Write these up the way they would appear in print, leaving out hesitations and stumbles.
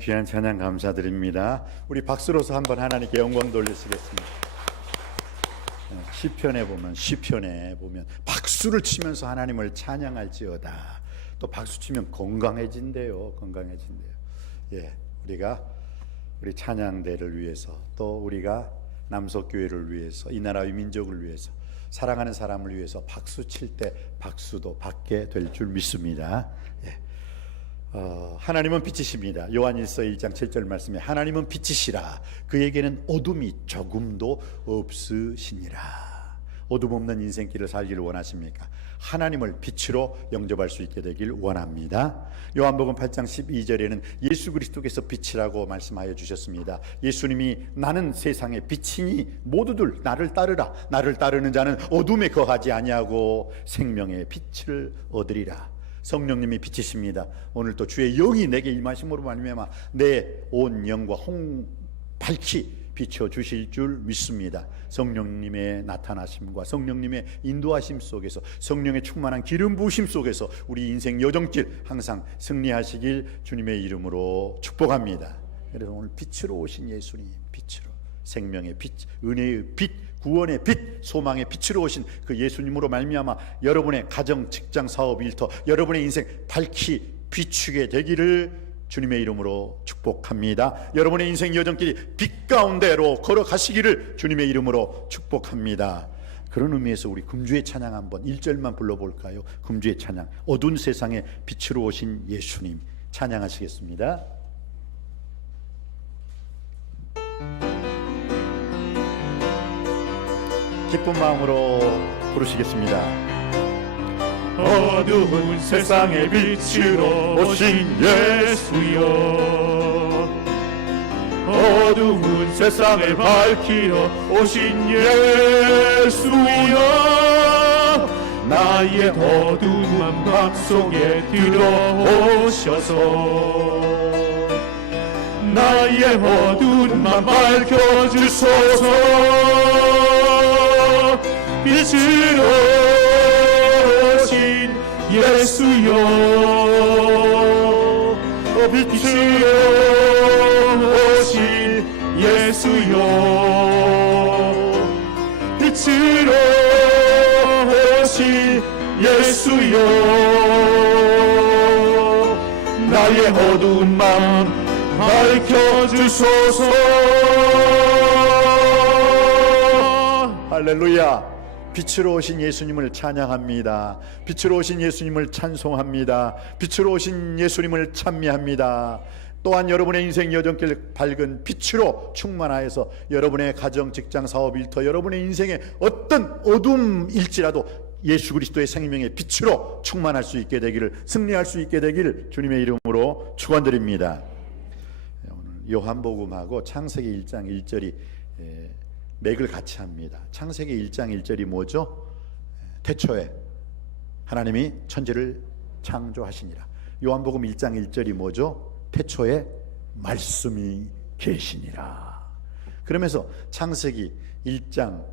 귀한 찬양 감사드립니다. 우리 박수로서 한번 하나님께 영광 돌리시겠습니다. 시편에 보면 박수를 치면서 하나님을 찬양할지어다. 또 박수 치면 건강해진대요. 예, 우리 찬양대를 위해서, 또 우리가 남석교회를 위해서, 이 나라의 민족을 위해서, 사랑하는 사람을 위해서 박수 칠 때 박수도 받게 될 줄 믿습니다. 예. 하나님은 빛이십니다. 요한일서 1장 7절 말씀에 하나님은 빛이시라 그에게는 어둠이 조금도 없으시니라. 어둠 없는 인생길을 살기를 원하십니까? 하나님을 빛으로 영접할 수 있게 되길 원합니다. 요한복음 8장 12절에는 예수 그리스도께서 빛이라고 말씀하여 주셨습니다. 예수님이 나는 세상의 빛이니 모두들 나를 따르라. 나를 따르는 자는 어둠에 거하지 아니하고 생명의 빛을 얻으리라. 성령님이 빛이십니다. 오늘 또 주의 영이 내게 임하심으로 말미암아 내 온 영과 밝히 비춰주실 줄 믿습니다. 성령님의 나타나심과 성령님의 인도하심 속에서, 성령의 충만한 기름 부으심 속에서 우리 인생 여정길 항상 승리하시길 주님의 이름으로 축복합니다. 그래서 오늘 빛으로 오신 예수님, 빛으로 생명의 빛, 은혜의 빛, 구원의 빛, 소망의 빛으로 오신 그 예수님으로 말미암아 여러분의 가정, 직장, 사업, 일터, 여러분의 인생 밝히 비추게 되기를 주님의 이름으로 축복합니다. 여러분의 인생 여정길이 빛 가운데로 걸어가시기를 주님의 이름으로 축복합니다. 그런 의미에서 우리 금주의 찬양 한번 1절만 불러볼까요? 금주의 찬양, 어두운 세상에 빛으로 오신 예수님 찬양하시겠습니다. 기쁜 마음으로 부르시겠습니다. 어두운 세상의 빛으로 오신 예수여, 어두운 세상을 밝히러 오신 예수여, 나의 어두운 맘 속에 들어오셔서 나의 어두운 맘 밝혀주소서. 빛으로 오신 예수여, 빛으로 오신 예수여, 빛으로 오신 예수여, 나의 어두운 맘 밝혀주소서. 할렐루야. 빛으로 오신 예수님을 찬양합니다. 빛으로 오신 예수님을 찬송합니다. 빛으로 오신 예수님을 찬미합니다. 또한 여러분의 인생 여정길 밝은 빛으로 충만하여서 여러분의 가정, 직장, 사업, 일터, 여러분의 인생에 어떤 어둠일지라도 예수 그리스도의 생명의 빛으로 충만할 수 있게 되기를, 승리할 수 있게 되기를 주님의 이름으로 축원드립니다. 오늘 요한복음하고 창세기 1장 1절이 맥을 같이 합니다. 창세기 1장 1절이 뭐죠? 태초에 하나님이 천지를 창조하시니라. 요한복음 1장 1절이 뭐죠? 태초에 말씀이 계시니라. 그러면서 창세기 1장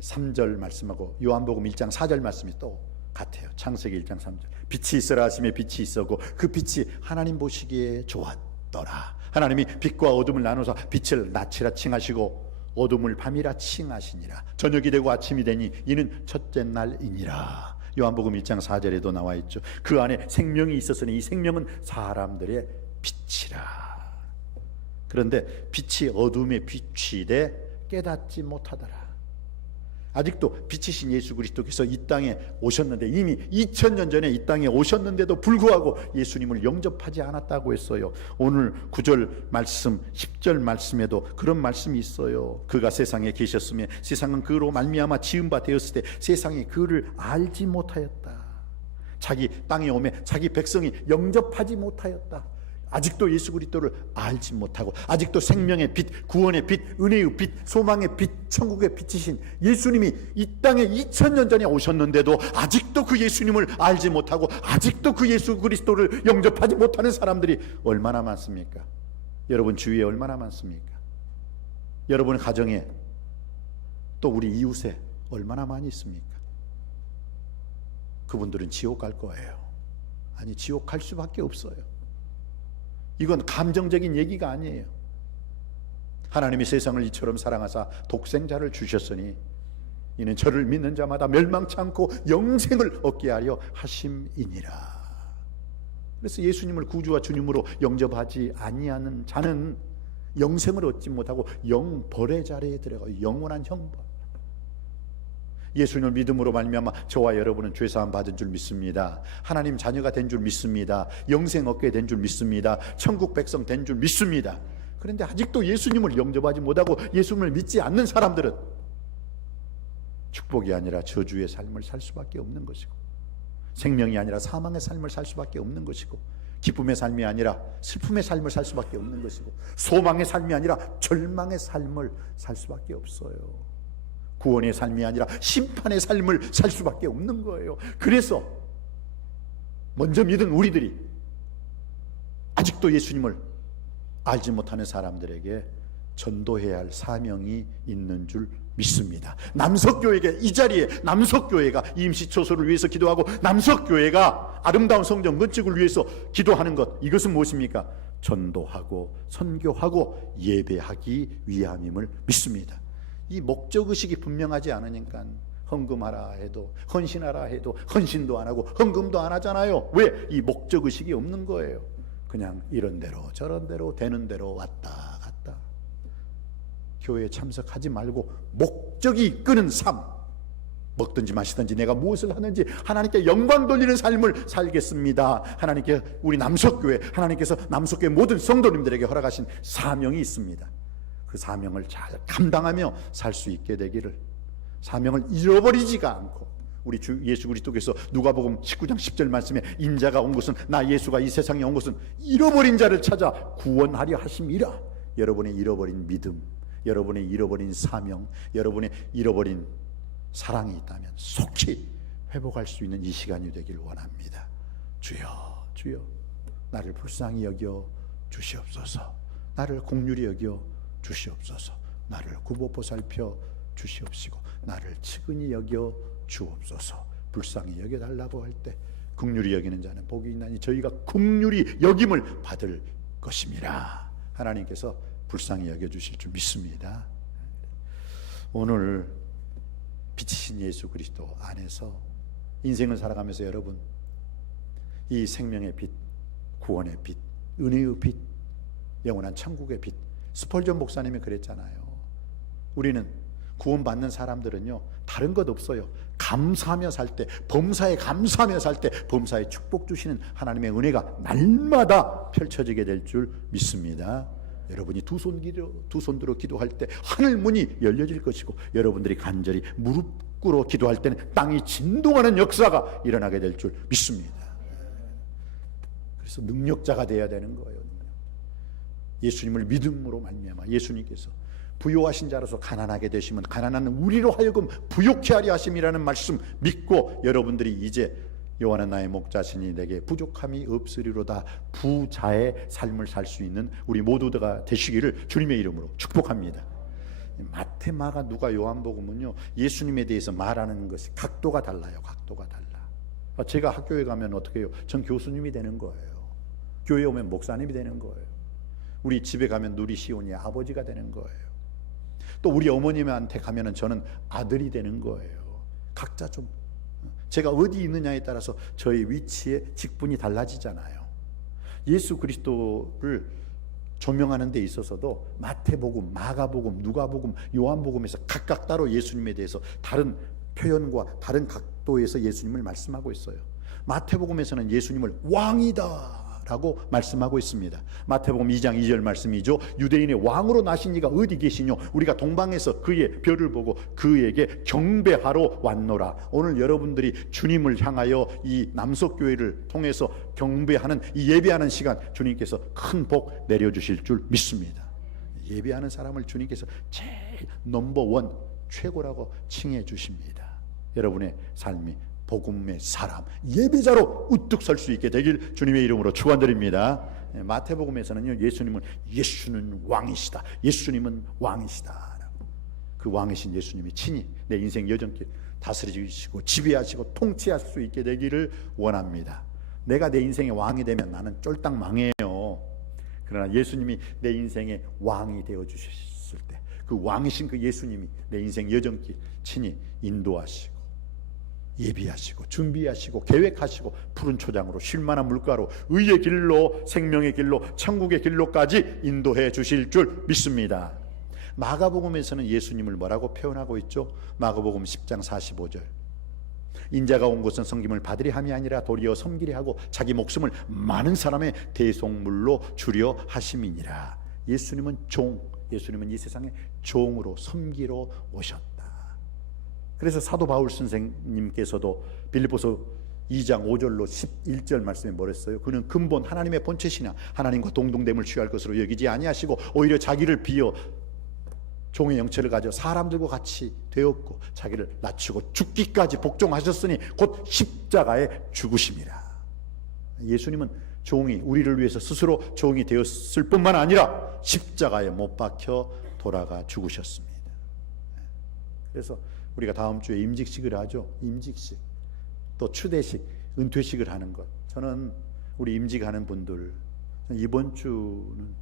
3절 말씀하고 요한복음 1장 4절 말씀이 또 같아요. 창세기 1장 3절 빛이 있으라 하시매 빛이 있었고 그 빛이 하나님 보시기에 좋았더라. 하나님이 빛과 어둠을 나누사 빛을 낮이라 칭하시고 어둠을 밤이라 칭하시니라. 저녁이 되고 아침이 되니 이는 첫째 날이니라. 요한복음 1장 4절에도 나와 있죠. 그 안에 생명이 있었으니 이 생명은 사람들의 빛이라. 그런데 빛이 어둠에 비추되 깨닫지 못하더라. 아직도 빛이신 예수 그리스도께서 이 땅에 오셨는데, 이미 2000년 전에 이 땅에 오셨는데도 불구하고 예수님을 영접하지 않았다고 했어요. 오늘 9절 말씀, 10절 말씀에도 그런 말씀이 있어요. 그가 세상에 계셨으며 세상은 그로 말미암아 지은 바 되었을 때 세상이 그를 알지 못하였다. 자기 땅에 오매 자기 백성이 영접하지 못하였다. 아직도 예수 그리스도를 알지 못하고, 아직도 생명의 빛, 구원의 빛, 은혜의 빛, 소망의 빛, 천국의 빛이신 예수님이 이 땅에 2000년 전에 오셨는데도 아직도 그 예수님을 알지 못하고, 아직도 그 예수 그리스도를 영접하지 못하는 사람들이 얼마나 많습니까? 여러분 주위에 얼마나 많습니까? 여러분 가정에, 또 우리 이웃에 얼마나 많이 있습니까? 그분들은 지옥 갈 거예요. 아니, 지옥 갈 수밖에 없어요. 이건 감정적인 얘기가 아니에요. 하나님이 세상을 이처럼 사랑하사 독생자를 주셨으니 이는 저를 믿는 자마다 멸망치 않고 영생을 얻게 하려 하심이니라. 그래서 예수님을 구주와 주님으로 영접하지 아니하는 자는 영생을 얻지 못하고 영벌의 자리에 들어가요. 영원한 형벌. 예수님을 믿음으로 말미암아 저와 여러분은 죄사함 받은 줄 믿습니다. 하나님 자녀가 된 줄 믿습니다. 영생 얻게 된 줄 믿습니다. 천국 백성 된 줄 믿습니다. 그런데 아직도 예수님을 영접하지 못하고 예수님을 믿지 않는 사람들은 축복이 아니라 저주의 삶을 살 수밖에 없는 것이고, 생명이 아니라 사망의 삶을 살 수밖에 없는 것이고, 기쁨의 삶이 아니라 슬픔의 삶을 살 수밖에 없는 것이고, 소망의 삶이 아니라 절망의 삶을 살 수밖에 없어요. 구원의 삶이 아니라 심판의 삶을 살 수밖에 없는 거예요. 그래서 먼저 믿은 우리들이 아직도 예수님을 알지 못하는 사람들에게 전도해야 할 사명이 있는 줄 믿습니다. 남석교회에게, 이 자리에 남석교회가 임시초소를 위해서 기도하고 남석교회가 아름다운 성전 건축을 위해서 기도하는 것, 이것은 무엇입니까? 전도하고 선교하고 예배하기 위함임을 믿습니다. 이 목적의식이 분명하지 않으니까 헌금하라 해도, 헌신하라 해도 헌신도 안 하고 헌금도 안 하잖아요. 왜? 이 목적의식이 없는 거예요. 그냥 이런 대로 저런 대로 되는 대로 왔다 갔다. 교회에 참석하지 말고 목적이 이끄는 삶, 먹든지 마시든지 내가 무엇을 하는지 하나님께 영광 돌리는 삶을 살겠습니다. 하나님께, 우리 남석교회, 하나님께서 남석교회 모든 성도님들에게 허락하신 사명이 있습니다. 그 사명을 잘 감당하며 살 수 있게 되기를, 사명을 잃어버리지가 않고, 우리 주 예수 그리스도께서 누가복음 19장 10절 말씀에 인자가 온 것은, 나 예수가 이 세상에 온 것은 잃어버린 자를 찾아 구원하려 하심이라. 여러분의 잃어버린 믿음, 여러분의 잃어버린 사명, 여러분의 잃어버린 사랑이 있다면 속히 회복할 수 있는 이 시간이 되길 원합니다. 주여, 주여, 나를 불쌍히 여겨 주시옵소서. 나를 긍휼히 여겨 주시옵소서. 나를 굽어 보살펴 주시옵시고 나를 측은히 여겨 주옵소서. 불쌍히 여겨달라고 할 때 긍휼히 여기는 자는 복이 있나니 저희가 긍휼히 여김을 받을 것임이라. 하나님께서 불쌍히 여겨주실 줄 믿습니다. 오늘 빛이신 예수 그리스도 안에서 인생을 살아가면서 여러분, 이 생명의 빛, 구원의 빛, 은혜의 빛, 영원한 천국의 빛, 스펄전 목사님이 그랬잖아요. 우리는 구원받는 사람들은요, 다른 것 없어요. 감사하며 살 때, 범사에 감사하며 살 때 범사에 축복 주시는 하나님의 은혜가 날마다 펼쳐지게 될 줄 믿습니다. 여러분이 두 손 들어 기도할 때 하늘 문이 열려질 것이고, 여러분들이 간절히 무릎 꿇어 기도할 때는 땅이 진동하는 역사가 일어나게 될 줄 믿습니다. 그래서 능력자가 되어야 되는 거예요. 예수님을 믿음으로 말미암아 예수님께서 부요하신 자로서 가난하게 되시면 가난한 우리로 하여금 부욕케 하려 하심이라는 말씀 믿고, 여러분들이 이제 여호와는 나의 목자시니 내게 부족함이 없으리로다 부자의 삶을 살 수 있는 우리 모두가 되시기를 주님의 이름으로 축복합니다. 마태, 마가, 누가, 요한복음은요, 예수님에 대해서 말하는 것이 각도가 달라요. 각도가 달라. 제가 학교에 가면 어떻게 해요? 전 교수님이 되는 거예요. 교회에 오면 목사님이 되는 거예요. 우리 집에 가면 누리 시온이 아버지가 되는 거예요. 또 우리 어머님한테 가면은 저는 아들이 되는 거예요. 각자 좀, 제가 어디 있느냐에 따라서 저의 위치에 직분이 달라지잖아요. 예수 그리스도를 조명하는 데 있어서도 마태복음, 마가복음, 누가복음, 요한복음에서 각각 따로 예수님에 대해서 다른 표현과 다른 각도에서 예수님을 말씀하고 있어요. 마태복음에서는 예수님을 왕이다 라고 말씀하고 있습니다. 마태복음 2장 2절 말씀이죠. 유대인의 왕으로 나신 이가 어디 계시뇨? 우리가 동방에서 그의 별을 보고 그에게 경배하러 왔노라. 오늘 여러분들이 주님을 향하여 이 남석교회를 통해서 경배하는, 이 예배하는 시간, 주님께서 큰 복 내려주실 줄 믿습니다. 예배하는 사람을 주님께서 제일 넘버원, 최고라고 칭해 주십니다. 여러분의 삶이 복음의 사람, 예배자로 우뚝 설 수 있게 되길 주님의 이름으로 축원드립니다. 마태복음에서는요, 예수는 왕이시다, 예수님은 왕이시다, 그 왕이신 예수님이 친히 내 인생 여정길 다스리시고 지배하시고 통치할 수 있게 되기를 원합니다. 내가 내 인생의 왕이 되면 나는 쫄딱 망해요. 그러나 예수님이 내 인생의 왕이 되어 주셨을 때 그 왕이신 그 예수님이 내 인생 여정길 친히 인도하시고 예비하시고 준비하시고 계획하시고 푸른 초장으로 쉴만한 물가로 의의 길로 생명의 길로 천국의 길로까지 인도해 주실 줄 믿습니다. 마가복음에서는 예수님을 뭐라고 표현하고 있죠? 마가복음 10장 45절. 인자가 온 것은 섬김을 받으려 함이 아니라 도리어 섬기려 하고 자기 목숨을 많은 사람의 대속물로 주려 하심이니라. 예수님은 예수님은 이 세상에 종으로 섬기러 오셨다. 그래서 사도 바울 선생님께서도 빌립보서 2장 5절로 11절 말씀에 뭐랬어요? 그는 근본 하나님의 본체시나 하나님과 동등됨을 취할 것으로 여기지 아니하시고 오히려 자기를 비어 종의 형체를 가져 사람들과 같이 되었고 자기를 낮추고 죽기까지 복종하셨으니 곧 십자가에 죽으심이라. 예수님은 우리를 위해서 스스로 종이 되었을 뿐만 아니라 십자가에 못 박혀 돌아가 죽으셨습니다. 그래서 우리가 다음 주에 임직식을 하죠. 임직식, 또 추대식, 은퇴식을 하는 것. 저는 우리 임직하는 분들, 이번 주는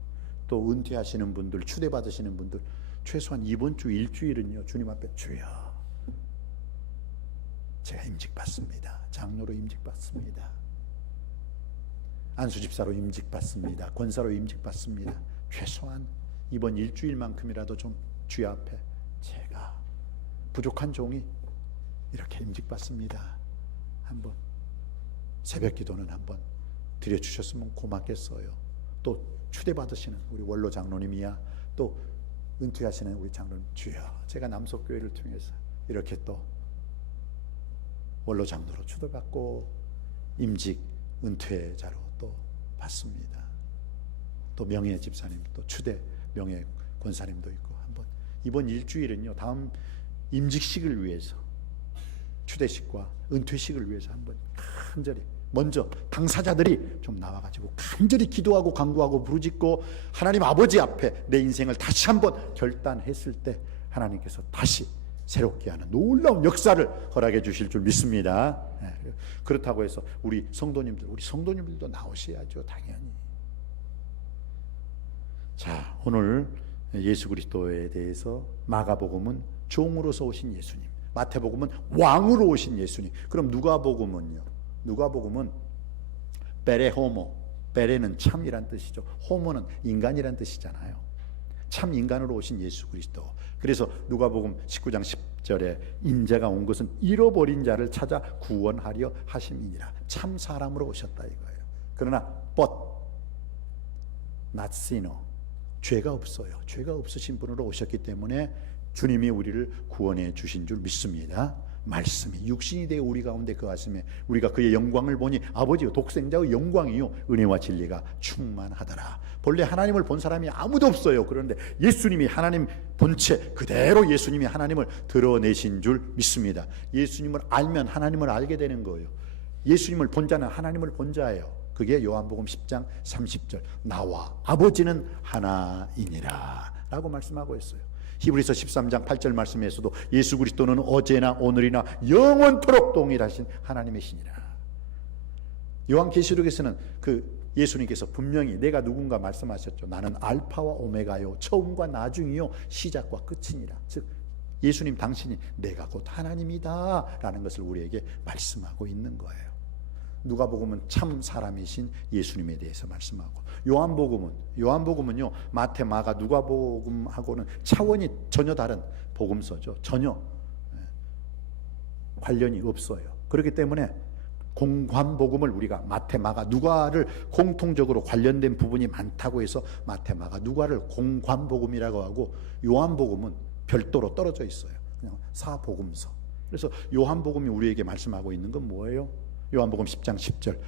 또 은퇴하시는 분들, 추대 받으시는 분들, 최소한 이번 주 일주일은요, 주님 앞에 주여, 제가 임직받습니다. 장로로 임직받습니다. 안수집사로 임직받습니다. 권사로 임직받습니다. 최소한 이번 일주일만큼이라도 좀 주여 앞에 제가 부족한 종이 이렇게 임직받습니다. 한번 새벽 기도는 한번 드려주셨으면 고맙겠어요. 또 추대받으시는 우리 원로 장로님이야, 또 은퇴하시는 우리 장로님, 주여 제가 남석교회를 통해서 이렇게 또 원로 장로로 추대받고 임직 은퇴자로 또 받습니다. 또 명예 집사님, 또 추대 명예 권사님도 있고, 한번 이번 일주일은요, 다음 임직식을 위해서, 추대식과 은퇴식을 위해서 한번 간절히 먼저 당사자들이 좀 나와가지고 간절히 기도하고 간구하고 부르짖고 하나님 아버지 앞에 내 인생을 다시 한번 결단했을 때 하나님께서 다시 새롭게 하는 놀라운 역사를 허락해 주실 줄 믿습니다. 그렇다고 해서 우리 성도님들도 나오셔야죠, 당연히. 자, 오늘 예수 그리스도에 대해서 마가복음은 종으로서 오신 예수님, 마태복음은 왕으로 오신 예수님. 그럼 누가복음은요? 누가복음은 베레호모, 베레는 참이란 뜻이죠. 호모는 인간이란 뜻이잖아요. 참 인간으로 오신 예수 그리스도. 그래서 누가복음 19장 10절에 인자가 온 것은 잃어버린 자를 찾아 구원하려 하심이니라. 참 사람으로 오셨다 이거예요. 그러나 but not sinner, 죄가 없어요. 죄가 없으신 분으로 오셨기 때문에 주님이 우리를 구원해 주신 줄 믿습니다. 말씀이 육신이 되어 우리 가운데 거하심에 우리가 그의 영광을 보니 아버지요 독생자의 영광이요 은혜와 진리가 충만하더라. 본래 하나님을 본 사람이 아무도 없어요. 그런데 예수님이 하나님 본체 그대로 예수님이 하나님을 드러내신 줄 믿습니다. 예수님을 알면 하나님을 알게 되는 거예요. 예수님을 본 자는 하나님을 본 자예요. 그게 요한복음 10장 30절, 나와 아버지는 하나이니라 라고 말씀하고 있어요. 히브리서 13장 8절 말씀에서도 예수 그리스도는 어제나 오늘이나 영원토록 동일하신 하나님의 신이라. 요한계시록에서는 그 예수님께서 분명히 내가 누군가 말씀하셨죠. 나는 알파와 오메가요, 처음과 나중이요, 시작과 끝이니라. 즉 예수님 당신이 내가 곧 하나님이다 라는 것을 우리에게 말씀하고 있는 거예요. 누가복음은 참 사람이신 예수님에 대해서 말씀하고, 요한복음은요 마태, 마가, 누가복음하고는 차원이 전혀 다른 복음서죠. 전혀 관련이 없어요. 그렇기 때문에 공관복음을 우리가 마태, 마가, 누가를 공통적으로 관련된 부분이 많다고 해서 마태, 마가, 누가를 공관복음이라고 하고, 요한복음은 별도로 떨어져 있어요. 그냥 사복음서. 그래서 요한복음이 우리에게 말씀하고 있는 건 뭐예요? 요한복음 10장 10절,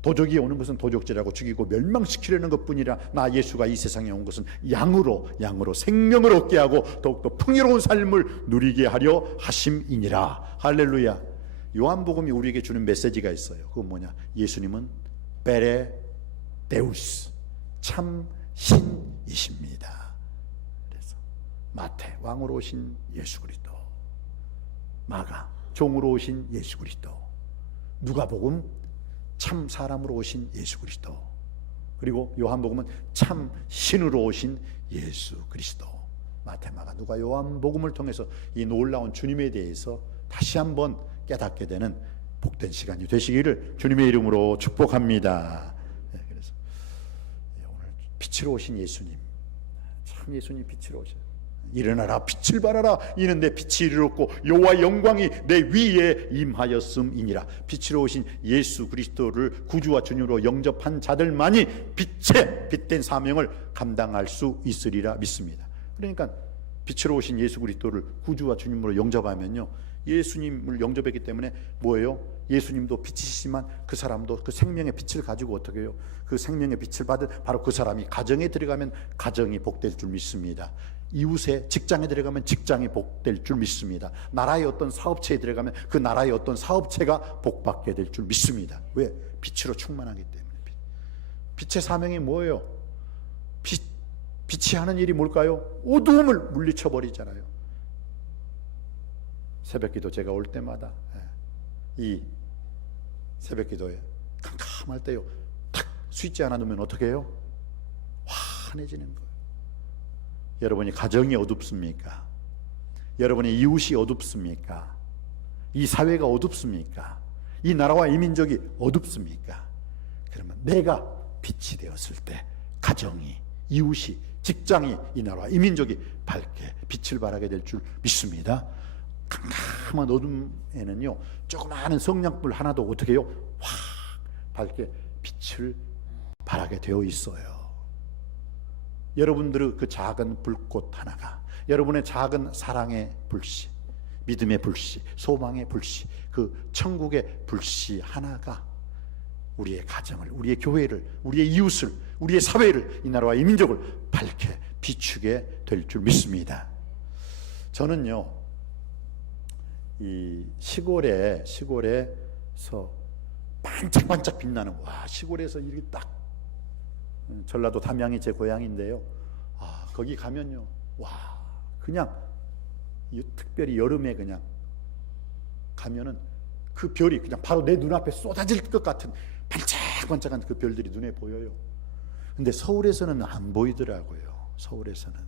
도적이 오는 것은 도적질하고 죽이고 멸망시키려는 것뿐이라 나 예수가 이 세상에 온 것은 양으로 생명을 얻게 하고 더욱더 풍요로운 삶을 누리게 하려 하심이니라. 할렐루야. 요한복음이 우리에게 주는 메시지가 있어요. 그건 뭐냐? 예수님은 베레 데우스, 참 신이십니다. 그래서 마태 왕으로 오신 예수 그리스도, 마가 종으로 오신 예수 그리스도, 누가복음 참 사람으로 오신 예수 그리스도, 그리고 요한복음은 참 신으로 오신 예수 그리스도. 마태, 마가, 누가 요한복음을 통해서 이 놀라운 주님에 대해서 다시 한번 깨닫게 되는 복된 시간이 되시기를 주님의 이름으로 축복합니다. 그래서 오늘 빛으로 오신 예수님, 참 예수님 빛으로 오셔요. 일어나라 빛을 발하라 이는 내 빛이 이르렀고 여호와의 영광이 내 위에 임하였음이니라. 빛으로 오신 예수 그리스도를 구주와 주님으로 영접한 자들만이 빛의 빛된 사명을 감당할 수 있으리라 믿습니다. 그러니까 빛으로 오신 예수 그리스도를 구주와 주님으로 영접하면요, 예수님을 영접했기 때문에 뭐예요? 예수님도 빛이시지만 그 사람도 그 생명의 빛을 가지고 어떻게 해요? 그 생명의 빛을 받은 바로 그 사람이 가정에 들어가면 가정이 복될 줄 믿습니다. 이웃의 직장에 들어가면 직장이 복될 줄 믿습니다. 나라의 어떤 사업체에 들어가면 그 나라의 어떤 사업체가 복받게 될 줄 믿습니다. 왜? 빛으로 충만하기 때문에. 빛의 사명이 뭐예요? 빛이 하는 일이 뭘까요? 어두움을 물리쳐 버리잖아요. 새벽기도 제가 올 때마다 이 새벽기도에 캄캄할 때요, 탁 스위치 하나 넣으면 어떻게 해요? 환해지는 거예요. 여러분이 가정이 어둡습니까? 여러분의 이웃이 어둡습니까? 이 사회가 어둡습니까? 이 나라와 이 민족이 어둡습니까? 그러면 내가 빛이 되었을 때 가정이, 이웃이, 직장이, 이 나라와 이 민족이 밝게 빛을 발하게 될 줄 믿습니다. 캄캄한 어둠에는요, 조그마한 성냥불 하나도 어떻게 해요? 확 밝게 빛을 발하게 되어 있어요. 여러분들의 그 작은 불꽃 하나가, 여러분의 작은 사랑의 불씨, 믿음의 불씨, 소망의 불씨, 그 천국의 불씨 하나가 우리의 가정을, 우리의 교회를, 우리의 이웃을, 우리의 사회를, 이 나라와 이 민족을 밝게 비추게 될 줄 믿습니다. 저는요, 이 시골에서 반짝반짝 빛나는, 와, 시골에서 이렇게 딱, 전라도 담양이 제 고향인데요, 거기 가면요, 와, 그냥 특별히 여름에 그냥 가면은 그 별이 그냥 바로 내 눈앞에 쏟아질 것 같은 반짝반짝한 그 별들이 눈에 보여요. 근데 서울에서는 안 보이더라고요. 서울에서는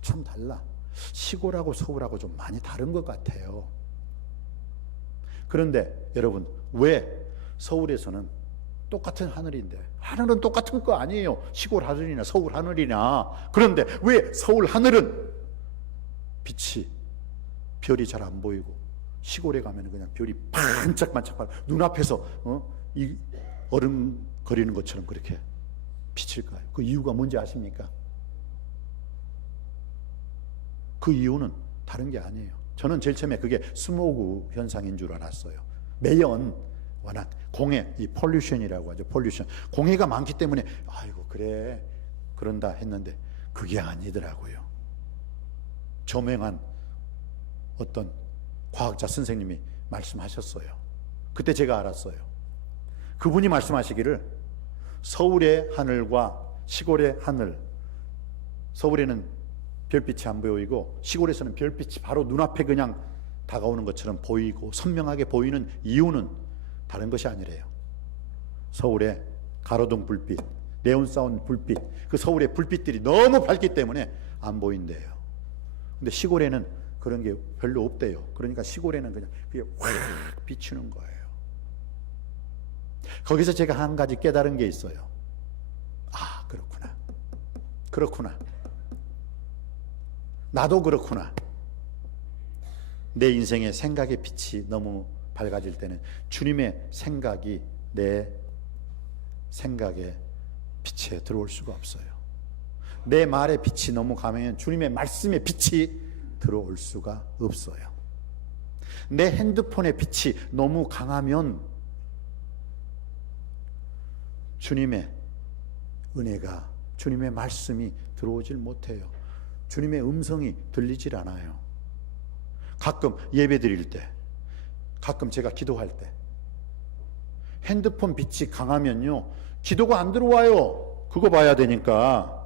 참 달라. 시골하고 서울하고 좀 많이 다른 것 같아요. 그런데 여러분, 왜 서울에서는 똑같은 하늘인데, 하늘은 똑같은 거 아니에요. 시골 하늘이나 서울 하늘이나. 그런데 왜 서울 하늘은 빛이, 별이 잘 안 보이고 시골에 가면 그냥 별이 반짝반짝 눈앞에서 이 얼음거리는 것처럼 그렇게 비칠까요? 그 이유가 뭔지 아십니까? 그 이유는 다른 게 아니에요. 저는 제일 처음에 그게 스모그 현상인 줄 알았어요. 매연, 워낙 공해, 이 폴루션이라고 하죠. 폴루션. 공해가 많기 때문에 아이고 그래 그런다 했는데 그게 아니더라고요. 저명한 어떤 과학자 선생님이 말씀하셨어요. 그때 제가 알았어요. 그분이 말씀하시기를 서울의 하늘과 시골의 하늘, 서울에는 별빛이 안 보이고 시골에서는 별빛이 바로 눈앞에 그냥 다가오는 것처럼 보이고 선명하게 보이는 이유는 다른 것이 아니래요. 서울의 가로등 불빛, 네온사운 불빛, 그 서울의 불빛들이 너무 밝기 때문에 안 보인대요. 근데 시골에는 그런 게 별로 없대요. 그러니까 시골에는 그냥 그게 확 비추는 거예요. 거기서 제가 한 가지 깨달은 게 있어요. 아, 그렇구나. 그렇구나. 나도 그렇구나. 내 인생의 생각의 빛이 너무 밝아질 때는 주님의 생각이 내 생각의 빛에 들어올 수가 없어요. 내 말의 빛이 너무 강하면 주님의 말씀의 빛이 들어올 수가 없어요. 내 핸드폰의 빛이 너무 강하면 주님의 은혜가, 주님의 말씀이 들어오질 못해요. 주님의 음성이 들리질 않아요. 가끔 예배 드릴 때, 가끔 제가 기도할 때 핸드폰 빛이 강하면요 기도가 안 들어와요. 그거 봐야 되니까.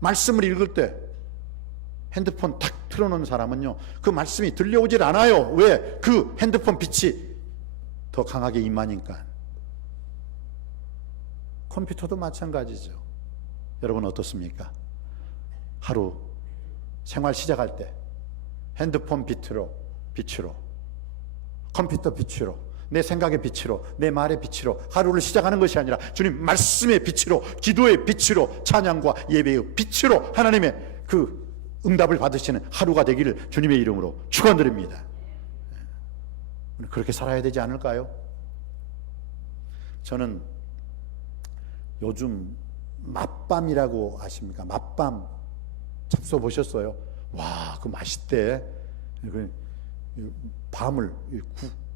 말씀을 읽을 때 핸드폰 탁 틀어놓은 사람은요 그 말씀이 들려오질 않아요. 왜? 그 핸드폰 빛이 더 강하게 임하니까. 컴퓨터도 마찬가지죠. 여러분 어떻습니까? 하루 생활 시작할 때 핸드폰 빛으로, 컴퓨터 빛으로, 내 생각의 빛으로, 내 말의 빛으로 하루를 시작하는 것이 아니라 주님 말씀의 빛으로, 기도의 빛으로, 찬양과 예배의 빛으로 하나님의 그 응답을 받으시는 하루가 되기를 주님의 이름으로 축원드립니다. 그렇게 살아야 되지 않을까요? 저는 요즘 맛밤이라고 아십니까? 맛밤 잡숴 보셨어요? 와, 그거 맛있대. 밤을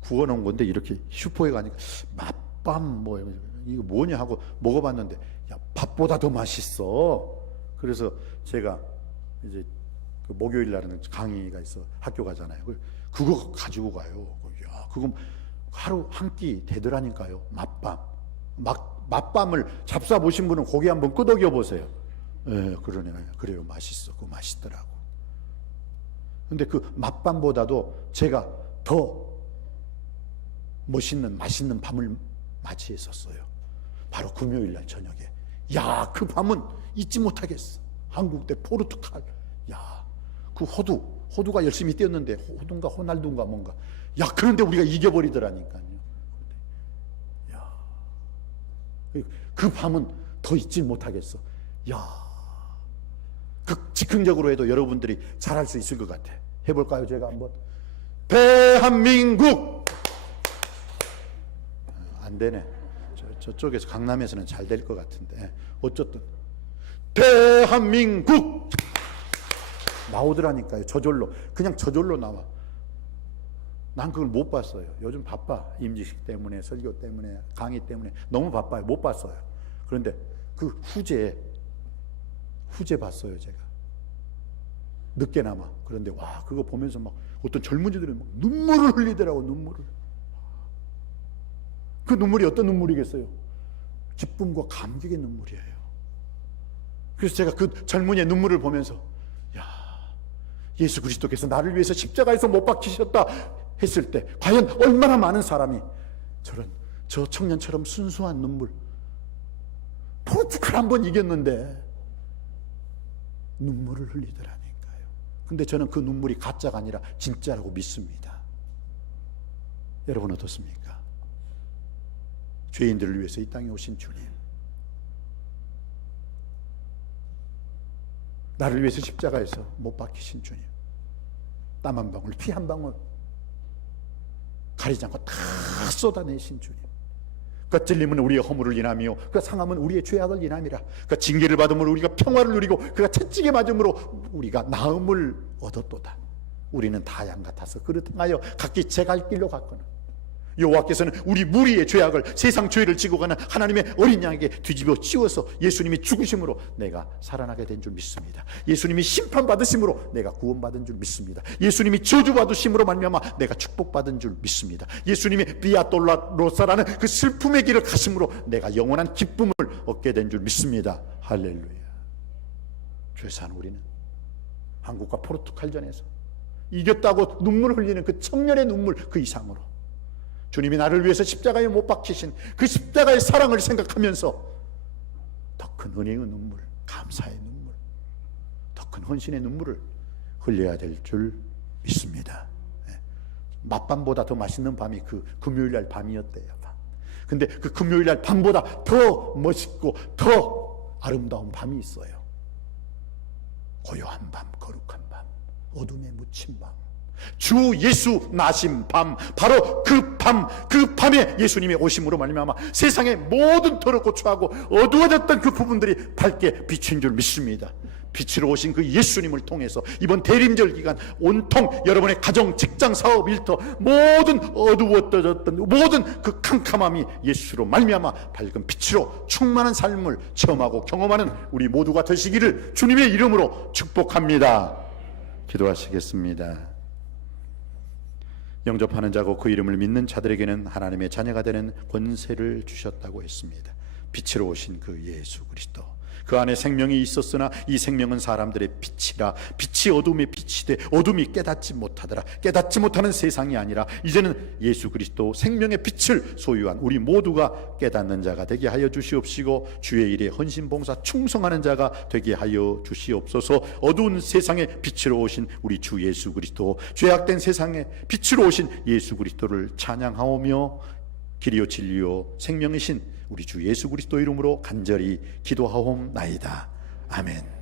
구워 놓은 건데 이렇게 슈퍼에 가니까 맛밤 뭐 이거 뭐냐 하고 먹어봤는데 야, 밥보다 더 맛있어. 그래서 제가 이제 그 목요일 날은 강의가 있어 학교 가잖아요. 그거 가지고 가요. 야, 그거 하루 한 끼 되더라니까요. 맛밤. 맛밤을 잡숴 보신 분은 고기 한번 끄덕여 보세요. 예, 그래요. 맛있어. 그거 맛있더라고. 근데 그 맛밤보다도 제가 더 멋있는 맛있는 밤을 맞이했었어요. 바로 금요일 날 저녁에. 야, 그 밤은 잊지 못하겠어. 한국 대 포르투갈. 야, 그 호두가 열심히 뛰었는데 호두인가 호날두인가 뭔가. 야, 그런데 우리가 이겨버리더라니까요. 야, 그 밤은 더 잊지 못하겠어. 야, 즉흥적으로 해도 여러분들이 잘할 수 있을 것 같아. 해볼까요? 제가 한번. 대한민국. 안 되네. 저쪽에서 강남에서는 잘 될 것 같은데 어쨌든 대한민국 나오더라니까요. 저절로. 그냥 저절로 나와. 난 그걸 못 봤어요. 요즘 바빠. 임직식 때문에, 설교 때문에, 강의 때문에 너무 바빠요. 못 봤어요. 그런데 그 후제 봤어요. 제가 늦게나마. 그런데 와, 그거 보면서 막 어떤 젊은이들은 막 눈물을 흘리더라고. 눈물을. 그 눈물이 어떤 눈물이겠어요? 기쁨과 감격의 눈물이에요. 그래서 제가 그 젊은이의 눈물을 보면서 야, 예수 그리스도께서 나를 위해서 십자가에서 못 박히셨다 했을 때 과연 얼마나 많은 사람이 저 청년처럼 순수한 눈물, 포르투갈 한번 이겼는데 눈물을 흘리더라니까요. 근데 저는 그 눈물이 가짜가 아니라 진짜라고 믿습니다. 여러분 어떻습니까? 죄인들을 위해서 이 땅에 오신 주님, 나를 위해서 십자가에서 못 박히신 주님, 땀 한 방울, 피 한 방울 가리지 않고 다 쏟아내신 주님, 그 찔림은 우리의 허물을 인하며 그 상함은 우리의 죄악을 인함이라. 그 징계를 받음으로 우리가 평화를 누리고 그가 채찍에 맞음으로 우리가 나음을 얻었도다. 우리는 다 양 같아서 그릇 행하여 각기 제 갈 길로 갔거늘 여호와께서는 우리 무리의 죄악을, 세상 죄를 지고 가는 하나님의 어린 양에게 뒤집어 씌워서 예수님이 죽으심으로 내가 살아나게 된 줄 믿습니다. 예수님이 심판받으심으로 내가 구원받은 줄 믿습니다. 예수님이 저주받으심으로 말미암아 내가 축복받은 줄 믿습니다. 예수님이 비아돌로사라는 그 슬픔의 길을 가심으로 내가 영원한 기쁨을 얻게 된 줄 믿습니다. 할렐루야. 죄산 우리는 한국과 포르투갈전에서 이겼다고 눈물 흘리는 그 청년의 눈물 그 이상으로 주님이 나를 위해서 십자가에 못 박히신 그 십자가의 사랑을 생각하면서 더 큰 은혜의 눈물, 감사의 눈물, 더 큰 헌신의 눈물을 흘려야 될 줄 믿습니다. 맛밤보다 더 맛있는 밤이 그 금요일 날 밤이었대요. 근데 그 금요일 날 밤보다 더 멋있고 더 아름다운 밤이 있어요. 고요한 밤, 거룩한 밤, 어둠에 묻힌 밤, 주 예수 나심 밤, 바로 그 밤에 예수님의 오심으로 말미암아 세상의 모든 더럽고 추하고 어두워졌던 그 부분들이 밝게 비친 줄 믿습니다. 빛으로 오신 그 예수님을 통해서 이번 대림절 기간 온통 여러분의 가정, 직장, 사업, 일터 모든 어두워졌던 모든 그 캄캄함이 예수로 말미암아 밝은 빛으로 충만한 삶을 체험하고 경험하는 우리 모두가 되시기를 주님의 이름으로 축복합니다. 기도하시겠습니다. 영접하는 자고 그 이름을 믿는 자들에게는 하나님의 자녀가 되는 권세를 주셨다고 했습니다. 빛으로 오신 그 예수 그리스도, 그 안에 생명이 있었으나 이 생명은 사람들의 빛이라. 빛이 어둠의 빛이 돼 어둠이 깨닫지 못하더라. 깨닫지 못하는 세상이 아니라 이제는 예수 그리스도 생명의 빛을 소유한 우리 모두가 깨닫는 자가 되게 하여 주시옵시고, 주의 일에 헌신봉사 충성하는 자가 되게 하여 주시옵소서. 어두운 세상에 빛으로 오신 우리 주 예수 그리스도, 죄악된 세상에 빛으로 오신 예수 그리스도를 찬양하오며 길이요 진리요 생명이신 우리 주 예수 그리스도 이름으로 간절히 기도하옵나이다. 아멘.